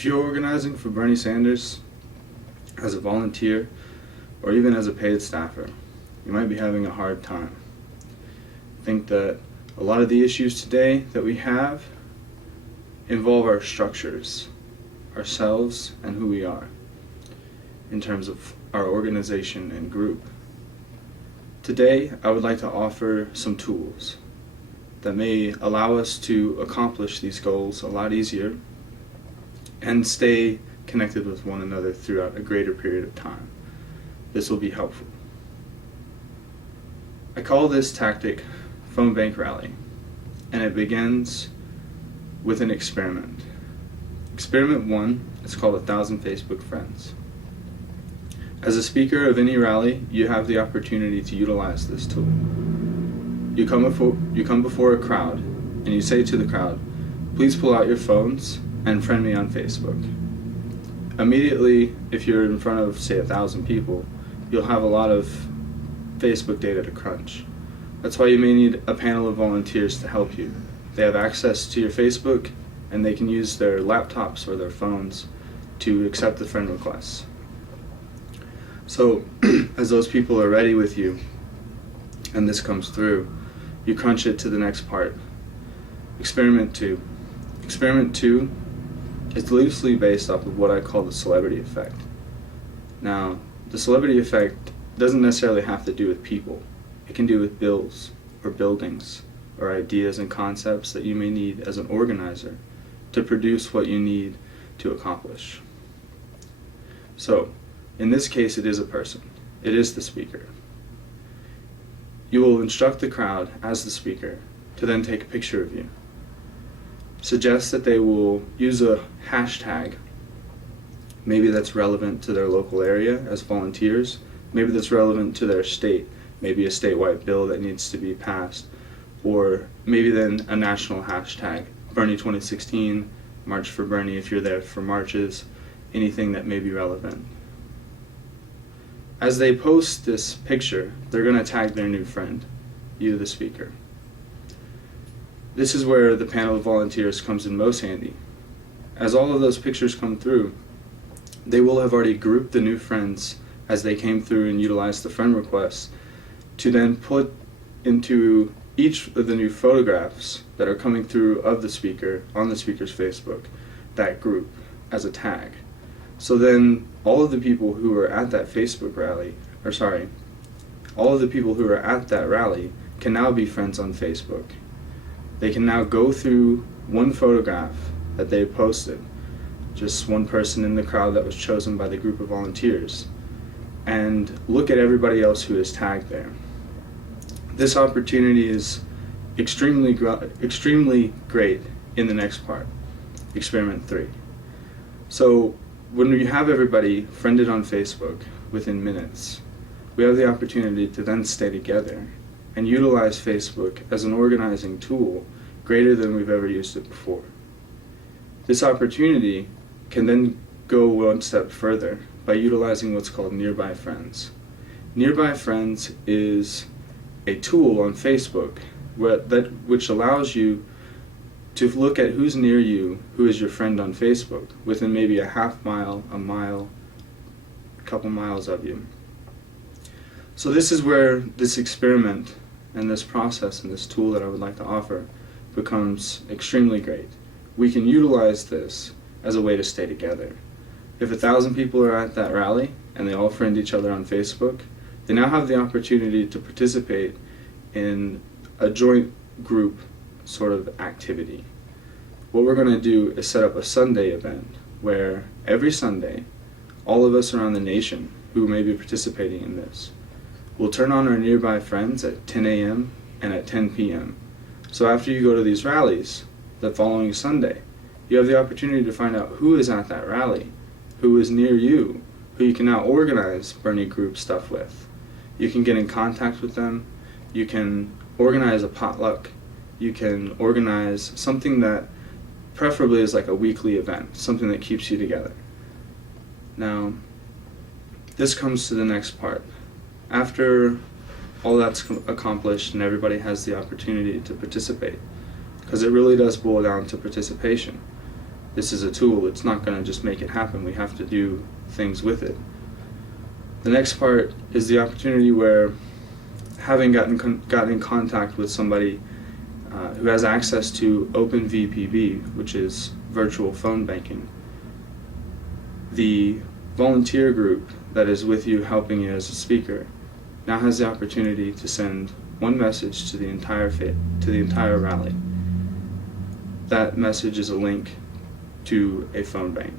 If you're organizing for Bernie Sanders as a volunteer or even as a paid staffer, you might be having a hard time. I think that a lot of the issues today that we have involve our structures, ourselves, and who we are in terms of our organization and group. Today, I would like to offer some tools that may allow us to accomplish these goals a lot easier and stay connected with one another throughout a greater period of time. This will be helpful. I call this tactic Phonebank Rally, and it begins with an experiment. Experiment 1 is called 1,000 Facebook Friends. As a speaker of any rally, you have the opportunity to utilize this tool. You come before a crowd, and you say to the crowd, "Please pull out your phones and friend me on Facebook." Immediately, if you're in front of, say, 1,000 people, you'll have a lot of Facebook data to crunch. That's why you may need a panel of volunteers to help you. They have access to your Facebook, and they can use their laptops or their phones to accept the friend requests. So, as those people are ready with you, and this comes through, you crunch it to the next part. Experiment 2. Experiment 2 is loosely based off of what I call the celebrity effect. Now, the celebrity effect doesn't necessarily have to do with people. It can do with bills or buildings or ideas and concepts that you may need as an organizer to produce what you need to accomplish. So, in this case, it is a person. It is the speaker. You will instruct the crowd as the speaker to then take a picture of you. Suggest that they will use a hashtag, maybe that's relevant to their local area as volunteers, maybe that's relevant to their state, maybe a statewide bill that needs to be passed, or maybe then a national hashtag, Bernie 2016, March for Bernie if you're there for marches, anything that may be relevant. As they post this picture, they're going to tag their new friend, you the speaker. This is where the panel of volunteers comes in most handy. As all of those pictures come through, they will have already grouped the new friends as they came through and utilized the friend requests to then put into each of the new photographs that are coming through of the speaker on the speaker's Facebook, that group as a tag. So then all of the people who are at that Facebook rally, all of the people who are at that rally can now be friends on Facebook. They can now go through one photograph that they posted, just one person in the crowd that was chosen by the group of volunteers, and look at everybody else who is tagged there. This opportunity is extremely great in the next part, Experiment 3. So when we have everybody friended on Facebook within minutes, we have the opportunity to then stay together and utilize Facebook as an organizing tool greater than we've ever used it before. This opportunity can then go one step further by utilizing what's called Nearby Friends. Nearby Friends is a tool on Facebook which allows you to look at who's near you, who is your friend on Facebook, within maybe a half mile, a mile, a couple miles of you. So this is where this experiment and this process and this tool that I would like to offer becomes extremely great. We can utilize this as a way to stay together. If 1,000 people are at that rally and they all friend each other on Facebook, they now have the opportunity to participate in a joint group sort of activity. What we're going to do is set up a Sunday event where every Sunday all of us around the nation who may be participating in this will turn on our Nearby Friends at 10 a.m. and at 10 p.m. So after you go to these rallies the following Sunday, you have the opportunity to find out who is at that rally, who is near you, who you can now organize Bernie group stuff with. You can get in contact with them, you can organize a potluck, you can organize something that preferably is like a weekly event, something that keeps you together. Now, this comes to the next part. After all that's accomplished and everybody has the opportunity to participate, because it really does boil down to participation. This is a tool. It's not going to just make it happen. We have to do things with it. The next part is the opportunity where, having gotten in contact with somebody who has access to OpenVPB, which is virtual phone banking, the volunteer group that is with you helping you as a speaker now has the opportunity to send one message to the entire rally. That message is a link to a phone bank.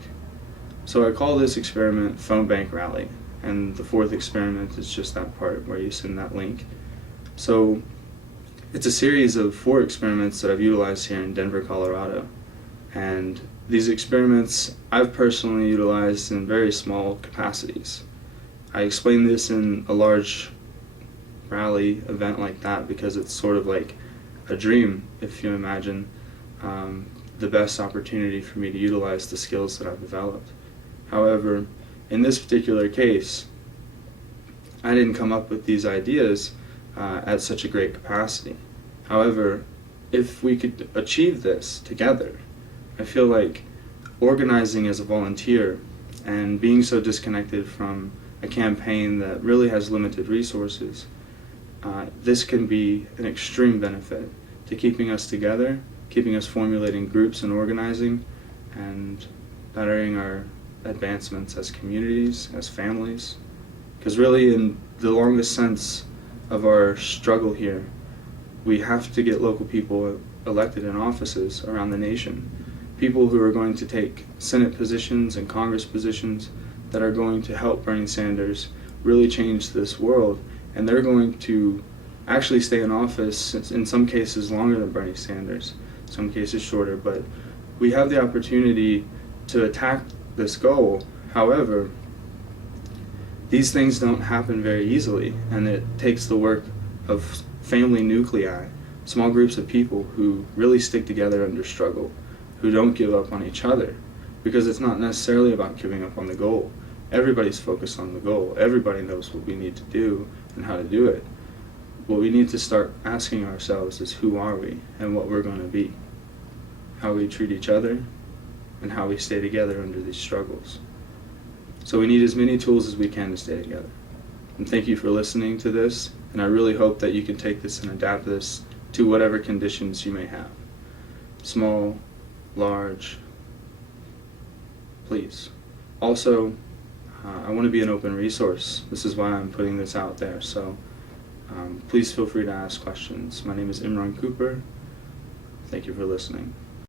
So I call this experiment Phone Bank Rally, and the fourth experiment is just that part where you send that link. So it's a series of 4 experiments that I've utilized here in Denver, Colorado, and these experiments I've personally utilized in very small capacities. I explain this in a large rally event like that because it's sort of like a dream, if you imagine the best opportunity for me to utilize the skills that I've developed. However, in this particular case, I didn't come up with these ideas at such a great capacity. However, if we could achieve this together, I feel like organizing as a volunteer and being so disconnected from a campaign that really has limited resources, this can be an extreme benefit to keeping us together, keeping us formulating groups and organizing, and bettering our advancements as communities, as families. Because really, in the longest sense of our struggle here, we have to get local people elected in offices around the nation. People who are going to take Senate positions and Congress positions that are going to help Bernie Sanders really change this world, and they're going to actually stay in office in some cases longer than Bernie Sanders, some cases shorter, but we have the opportunity to attack this goal. However, these things don't happen very easily, and it takes the work of family nuclei, small groups of people who really stick together under struggle, who don't give up on each other, because it's not necessarily about giving up on the goal. Everybody's focused on the goal. Everybody knows what we need to do and how to do it. What we need to start asking ourselves is, who are we and what we're going to be, how we treat each other, and how we stay together under these struggles. So we need as many tools as we can to stay together. And thank you for listening to this, and I really hope that you can take this and adapt this to whatever conditions you may have. Small, large, please. Also, I want to be an open resource. This is why I'm putting this out there, so please feel free to ask questions. My name is Imran Cooper. Thank you for listening.